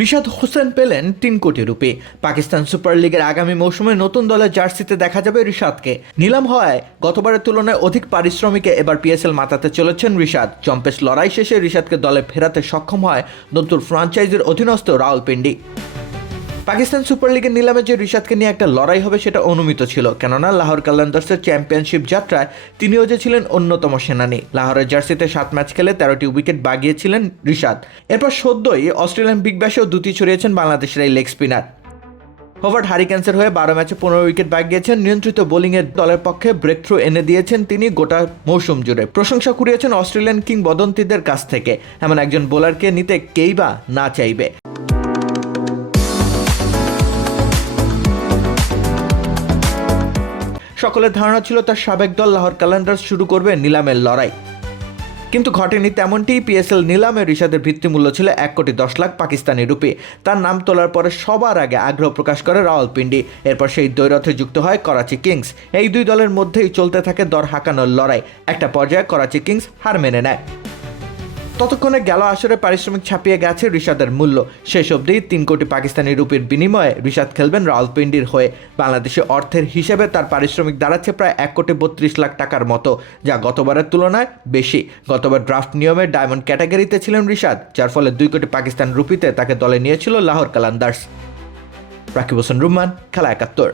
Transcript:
রিশাদ হোসেন পেলেন তিন কোটি রুপি। পাকিস্তান সুপার লিগের আগামী মৌসুমে নতুন দলের জার্সিতে দেখা যাবে রিশাদকে। নিলাম হওয়ায় গতবারের তুলনায় অধিক পারিশ্রমিকে এবার পিএসএল মাতাতে চলেছেন রিশাদ। চম্পেস লড়াই শেষে রিশাদকে দলে ফেরাতে সক্ষম হয় নতুন ফ্রাঞ্চাইজির অধীনস্থ রাওয়ালপিন্ডি পাকিস্তান সুপার লিগের নিলামে যে রিশাদকে নিয়ে একটা লড়াই হবে সেটা অনুমিত ছিল, কেননা লাহোর কালান্দার্সের চ্যাম্পিয়নশিপ যাত্রায় তিনিও যে ছিলেন অন্যতম সেনানী। লাহোরের জার্সিতে সাত ম্যাচ খেলে তেরোটি উইকেট বাগিয়েছিলেন রিশাদ। এরপর সদ্যই অস্ট্রেলিয়ান বিগ ব্যাশেও দুটি ছড়িয়েছেন বাংলাদেশের এই লেগ স্পিনার। হোভার্ড হারিকেন্সের হয়ে বারো ম্যাচে পনেরো উইকেট বাগিয়েছেন, নিয়ন্ত্রিত বোলিংয়ের দলের পক্ষে ব্রেক থ্রু এনে দিয়েছেন তিনি গোটা মৌসুম জুড়ে। প্রশংসা কুড়িয়েছেন অস্ট্রেলিয়ান কিংবদন্তিদের কাছ থেকে, এমন একজন বোলারকে নিতে কেই বা না চাইবে। সকলের ধারণা ছিল তার সাবেক দল লাহোর ক্যালেন্ডার শুরু করবে নিলামের লড়াই। কিন্তু ঘটেনি তেমনটি, পিএসএল নিলামে ঋষাদের ভিত্তিমূল্য ছিল এক কোটি দশ লাখ পাকিস্তানি রুপি। তার নাম তোলার পরে সবার আগে আগ্রহ প্রকাশ করে রাওয়ালপিন্ডি। এরপর সেই দ্বৈরথে যুক্ত হয় করাচি কিংস। এই দুই দলের মধ্যেই চলতে থাকে দর হাঁকানোর লড়াই। একটা পর্যায়ে করাচি কিংস হার মেনে নেয়। ততক্ষণে গেল আসরে পারিশ্রমিক ছাপিয়ে গেছে রিশাদের মূল্য। শেষ অবধি তিন কোটি পাকিস্তানি রুপির বিনিময়ে রিশাদ খেলবেন রাওয়ালপিন্ডির হয়ে। বাংলাদেশে অর্থের হিসেবে তার পারিশ্রমিক দাঁড়াচ্ছে প্রায় এক কোটি বত্রিশ লাখ টাকার মতো, যা গতবারের তুলনায় বেশি। গতবার ড্রাফট নিয়মে ডায়মন্ড ক্যাটাগরিতে ছিলেন রিশাদ, যার ফলে দুই কোটি পাকিস্তান রুপিতে তাকে দলে নিয়েছিল লাহোর কালান্দার্স। রাকিব হোসেন রুম্মান, খেলা একাত্তর।